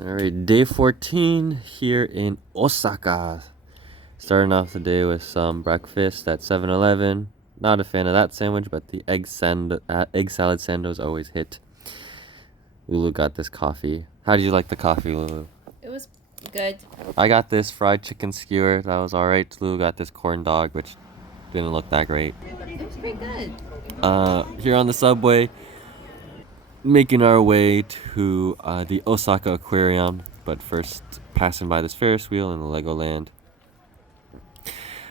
Alright, day 14 here in Osaka. Starting off the day with some breakfast at 7-Eleven. Not a fan of that sandwich, but the egg salad sandos always hit. Lulu got this coffee. How did you like the coffee, Lulu? It was good. I got this fried chicken skewer. That was alright. Lulu got this corn dog, which didn't look that great. It was pretty good. Here on the subway, making our way to the Osaka Aquarium, but first passing by this Ferris wheel in the Legoland.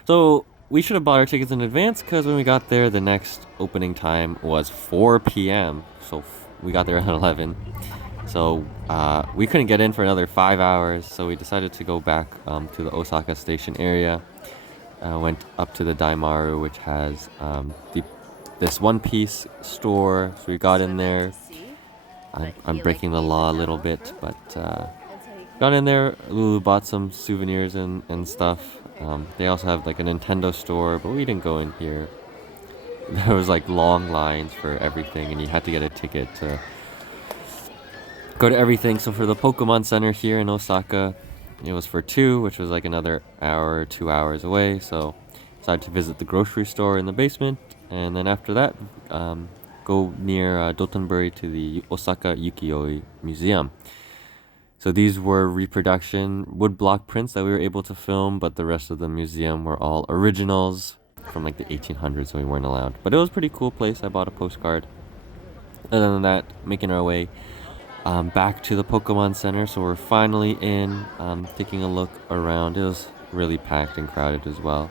So we should have bought our tickets in advance because when we got there, the next opening time was 4 p.m. So we got there at 11. So we couldn't get in for another 5 hours. So we decided to go back to the Osaka station area. Went up to the Daimaru, which has this One Piece store. So we got in there. I'm breaking the law a little bit, but got in there. Lulu bought some souvenirs and stuff. They also have like a Nintendo store, but we didn't go in here. There was like long lines for everything, and you had to get a ticket to go to everything. So for the Pokemon Center here in Osaka, it was for 2, which was like another hour, 2 hours away. So decided to visit the grocery store in the basement, and then after that, go near Dotonbori to the Osaka Ukiyo Museum. So these were reproduction woodblock prints that we were able to film, but the rest of the museum were all originals from like the 1800s, so we weren't allowed. But it was a pretty cool place. I bought a postcard. Other than that, making our way back to the Pokemon Center. So we're finally in, taking a look around. It was really packed and crowded as well.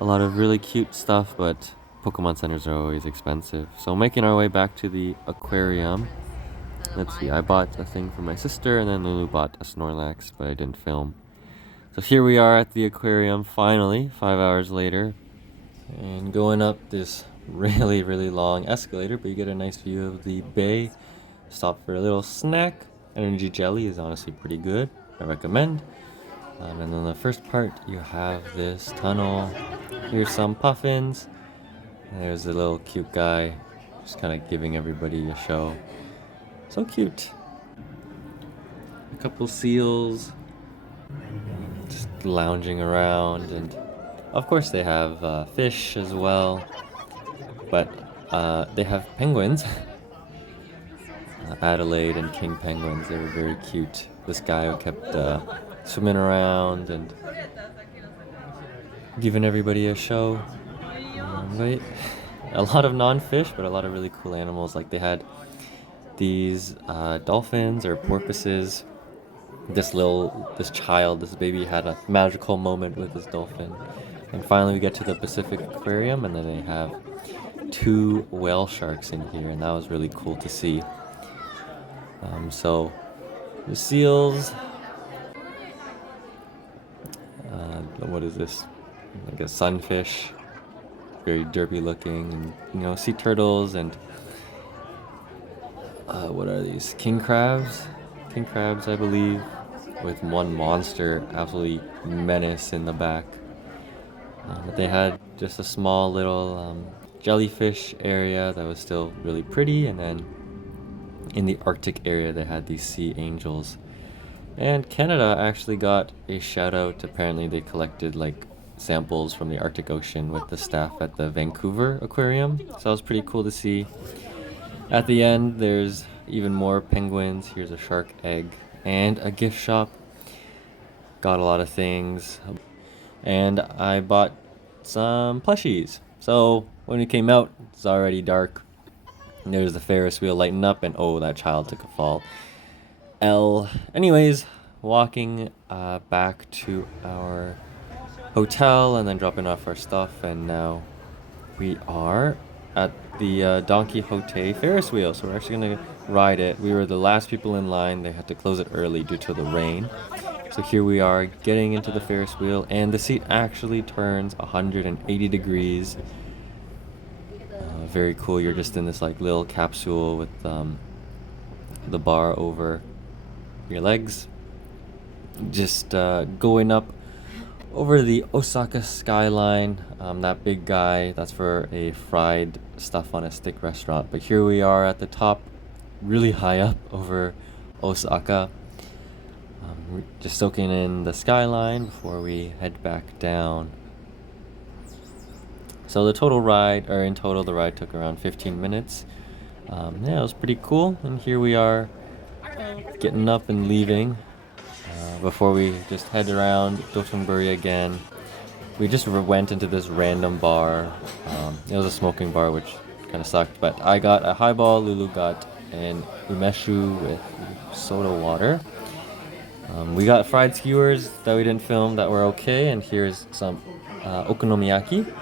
A lot of really cute stuff, but Pokemon Centers are always expensive. So making our way back to the aquarium. Let's see, I bought a thing for my sister, and then Lulu bought a Snorlax, but I didn't film. So here we are at the aquarium, finally, 5 hours later. And going up this really, really long escalator, but you get a nice view of the bay. Stop for a little snack. Energy jelly is honestly pretty good. I recommend. And then the first part, you have this tunnel. Here's some puffins. There's a little cute guy, just kind of giving everybody a show. So cute. A couple seals just lounging around, and of course they have fish as well, but they have penguins. Adelaide and king penguins, they were very cute. This guy who kept swimming around and giving everybody a show. But a lot of non-fish, but a lot of really cool animals. Like they had these dolphins or porpoises. This baby had a magical moment with this dolphin. And finally we get to the Pacific Aquarium, and then they have 2 whale sharks in here, and that was really cool to see. So the seals, what is this? Like a sunfish, very derpy looking, and sea turtles, and what are these? King crabs, I believe, with one monster absolutely menace in the back. But they had just a small little jellyfish area that was still really pretty, and then in the Arctic area they had these sea angels. And Canada actually got a shout out. Apparently they collected like samples from the Arctic Ocean with the staff at the Vancouver Aquarium, so that was pretty cool to see. At the end there's even more penguins. Here's a shark egg and a gift shop. Got a lot of things, and I bought some plushies. So when we came out, it's already dark. And there's the Ferris wheel lighting up, and oh, that child took a fall. Anyways, walking back to our hotel and then dropping off our stuff, and now we are at the Don Quixote Ferris wheel. So we're actually gonna ride it. We were the last people in line. They had to close it early due to the rain. So here we are getting into the Ferris wheel, and the seat actually turns 180 degrees. Very cool. You're just in this like little capsule with the bar over your legs. Just going up over the Osaka skyline. That big guy, that's for a fried stuff on a stick restaurant. But here we are at the top, really high up over Osaka. we're just soaking in the skyline before we head back down. So the total ride, or in total, the ride took around 15 minutes. Yeah, it was pretty cool. And here we are, getting up and leaving. Before we just head around Dotonbori again. We just went into this random bar. It was a smoking bar, which kind of sucked. But I got a highball, Lulu got an umeshu with soda water. We got fried skewers that we didn't film that were okay, and here's some okonomiyaki.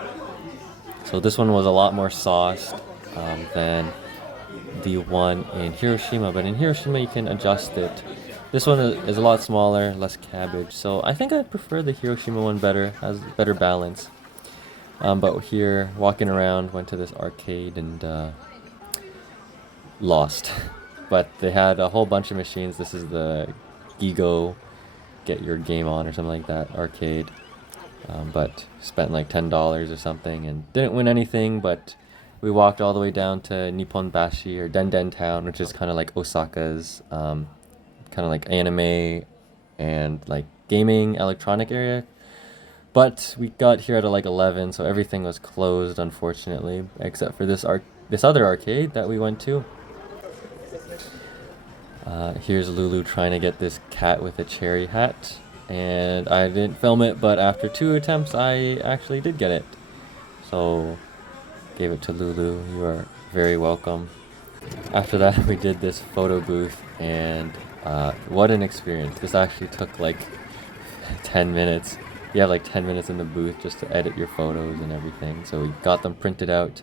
So this one was a lot more sauced than the one in Hiroshima, but in Hiroshima you can adjust it. This one is a lot smaller, less cabbage, so I think I prefer the Hiroshima one better, has better balance. But here, walking around, went to this arcade and lost. But they had a whole bunch of machines. This is the Gigo Get Your Game On or something like that arcade. But spent like $10 or something and didn't win anything, but we walked all the way down to Nipponbashi or Denden Town, which is kind of like Osaka's kind of like anime and like gaming electronic area. But we got here at like 11, so everything was closed unfortunately, except for this other arcade that we went to. Here's Lulu trying to get this cat with a cherry hat, and I didn't film it, but after 2 attempts I actually did get it. So gave it to Lulu. You are very welcome. After that we did this photo booth, and what an experience. This actually took like 10 minutes. You have like 10 minutes in the booth just to edit your photos and everything. So we got them printed out,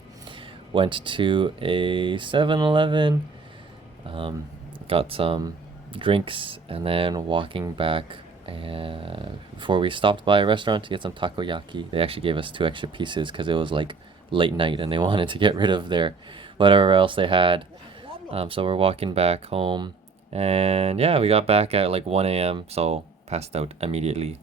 went to a 7-Eleven, got some drinks, and then walking back before we stopped by a restaurant to get some takoyaki. They actually gave us 2 extra pieces because it was like late night and they wanted to get rid of their whatever else they had. So we're walking back home, and yeah, we got back at like 1 a.m. so passed out immediately.